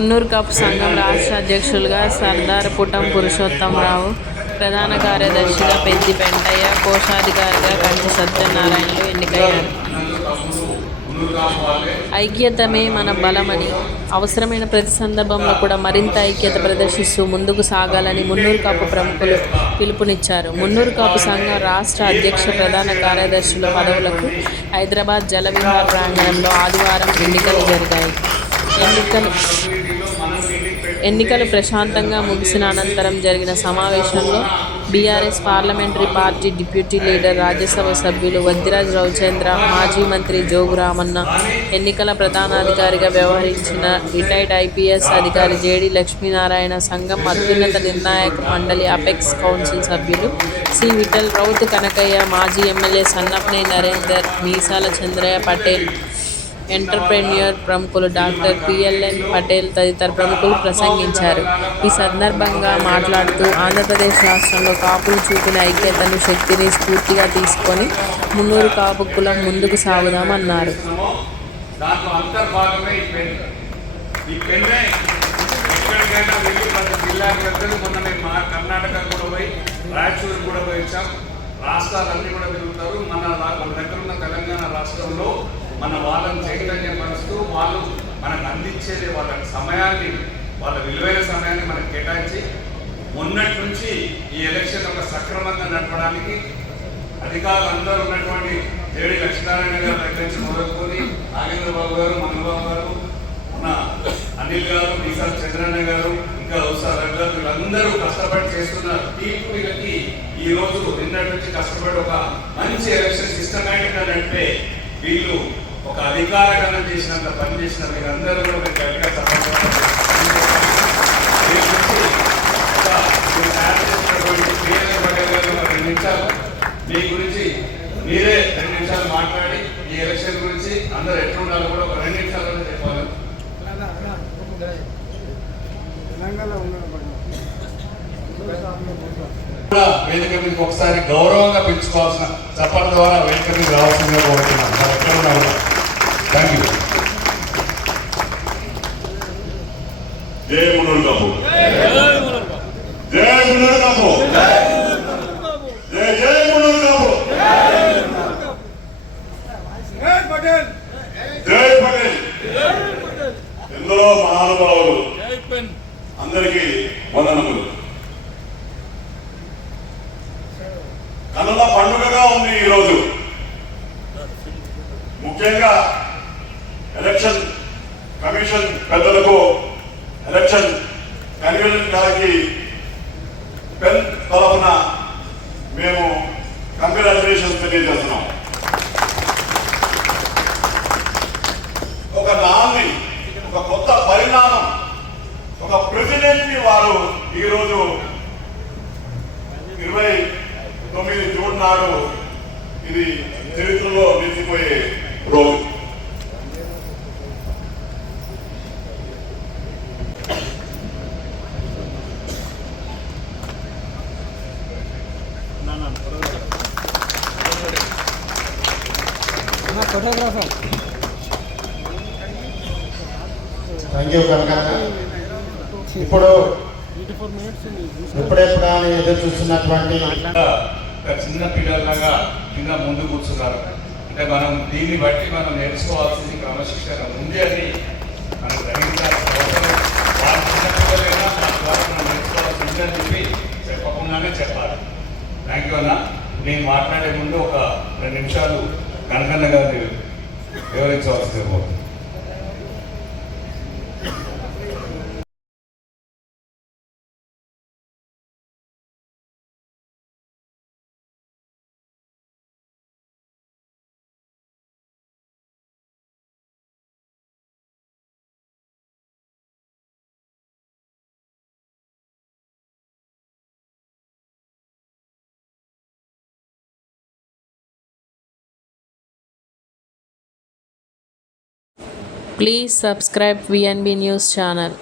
మున్నూరు కాపు సంఘం రాష్ట్ర అధ్యక్షులుగా సర్దార్ పుటం పురుషోత్తమరావు, ప్రధాన కార్యదర్శిగా పెద్ది పెంటయ్య, కోశాధికారిగా కంటి సత్యనారాయణలు ఎన్నికయ్యారు. ఐక్యతమే మన బలమని, అవసరమైన ప్రతి సందర్భంలో కూడా మరింత ఐక్యత ప్రదర్శిస్తూ ముందుకు సాగాలని మున్నూరు కాపు ప్రముఖులు పిలుపునిచ్చారు. మున్నూరు కాపు సంఘం రాష్ట్ర అధ్యక్ష, ప్రధాన కార్యదర్శుల పదవులకు హైదరాబాద్ జలవిహార్ ప్రాంగణంలో ఆదివారం ఎన్నికలు జరిగాయి. ఎన్నికలు ప్రశాంతంగా ముగిసిన అనంతరం జరిగిన సమావేశంలో BRS parliamentary party deputy leader, Rajya Sabha సభ్యులు వద్దిరాజు రవిచంద్ర, మాజీ మంత్రి జోగు రామన్న, ఎన్నికల ప్రధానాధికారిగా వ్యవహరించిన రిటైర్డ్ ఐపీఎస్ అధికారి జేడీ లక్ష్మీనారాయణ, సంఘం అత్యున్నత నిర్ణాయక మండలి అపెక్స్ కౌన్సిల్ సభ్యులు సి విఠల్, రౌతు కనకయ్య, మాజీ ఎమ్మెల్యే సన్నపనేని నరేందర్, మీసాల చంద్రయ్య పటేల్, ఎంటర్ప్రెన్యూర్ ప్రముఖులు డాక్టర్ పిఎల్ఎన్ పటేల్ తదితర ప్రముఖులు ప్రసంగించారు. ఈ సందర్భంగా మాట్లాడుతూ ఆంధ్రప్రదేశ్ రాష్ట్రంలో కాపులు చూపిన ఐక్యతను, శక్తిని స్ఫూర్తిగా తీసుకొని మున్నూరు కాపు కులం ముందుకు సాగుదామన్నారు. రాష్ట్రాలన్నీ కూడా తిరుగుతారు. మన దగ్గర ఉన్న తెలంగాణ రాష్ట్రంలో మన వాళ్ళని చైతన్యపరుస్తూ వాళ్ళు మనకు అందించేది వాళ్ళ సమయాన్ని, వాళ్ళ విలువైన సమయాన్ని మనకు కేటాయించి మొన్నటి నుంచి ఈ ఎలక్షన్ ఒక సక్రమంగా నడపడానికి అధికారులు అందరూ ఉన్నటువంటి జేడీ లక్ష్మీనారాయణ గారు దగ్గర నుంచి మొదలుకొని నాగేంద్రబాబు గారు, మన్నుబాబు గారు, మన అనిల్ గారు, మీసాల చంద్రన్న గారు, ఇంకా ఉత్సాహ గారు, వీళ్ళందరూ కష్టపడి చేస్తున్నారు. వీళ్ళకి ఈ రోజు నిన్నటి నుంచి కష్టపడి ఒక మంచి ఎలక్షన్ సిస్టమేటిక్ గా నడిపే వీళ్ళు ఒక అధికారగణం చేసినంత పని చేసిన మీరందరూ కూడా మీరు గట్టిగా మీ గురించి మీరే 2 నిమిషాలు మాట్లాడి ఈ ఎలక్షన్ గురించి అందరూ ఎట్లుండాలో కూడా ఒక 2 నిమిషాలు చెప్పాలి. వేదిక మీద ఒకసారి గౌరవంగా పెంచుకోవాల్సిన చప్పట్ల ద్వారా వేదిక మీద రావాల్సిందిగా కోరుతున్నాను. మరి ఎక్కడ ఉన్నారు? Thank you. జై మున్నూరు కాపు, జై మున్నూరు కాపు, జై జై మున్నూరు కాపు, జై పటేల్. ఎందరో మహానుభావులు, అందరికీ వందనములు. కనుల పండుగగా ఉంది ఈరోజు. ముఖ్యంగా ఎలక్షన్ కమిషన్ పెద్దలకు, ఎలక్షన్ కన్వీనర్ గారికి పెన్ తరఫున మేము కంగ్రాచులేషన్స్ తెలియజేస్తున్నాం. ఒక నాన్ని, ఒక కొత్త పరిణామం, ఒక ప్రెసిడెంట్ ని వారు ఈరోజు 29 జూన్ నాడు ఇది చరిత్రలో నిలిచిపోయే రోజు. థ్యాంక్ యూ కనక. ఇప్పుడు ఎప్పుడెప్పుడు అని ఎదురు చూస్తున్నటువంటి చిన్న పిల్లలాగా కింద ముందు కూర్చున్నారు. అంటే మనం దీన్ని బట్టి మనం నేర్చుకోవాల్సింది క్రమశిక్షణ ఉంది అని మనం గ్రహించాల్సిన అవసరం. వాళ్ళ చిన్న పిల్లలైనా మన ద్వారా మనం నేర్చుకోవాల్సింది అని చెప్పి చెప్పకుండానే చెప్పాలి. థ్యాంక్ యూ అన్న. నేను మాట్లాడే ముందు ఒక 2 నిమిషాలు కనకన్న గారిని వివరించవలసింది కోరుతున్నాను. Please subscribe VNB News channel.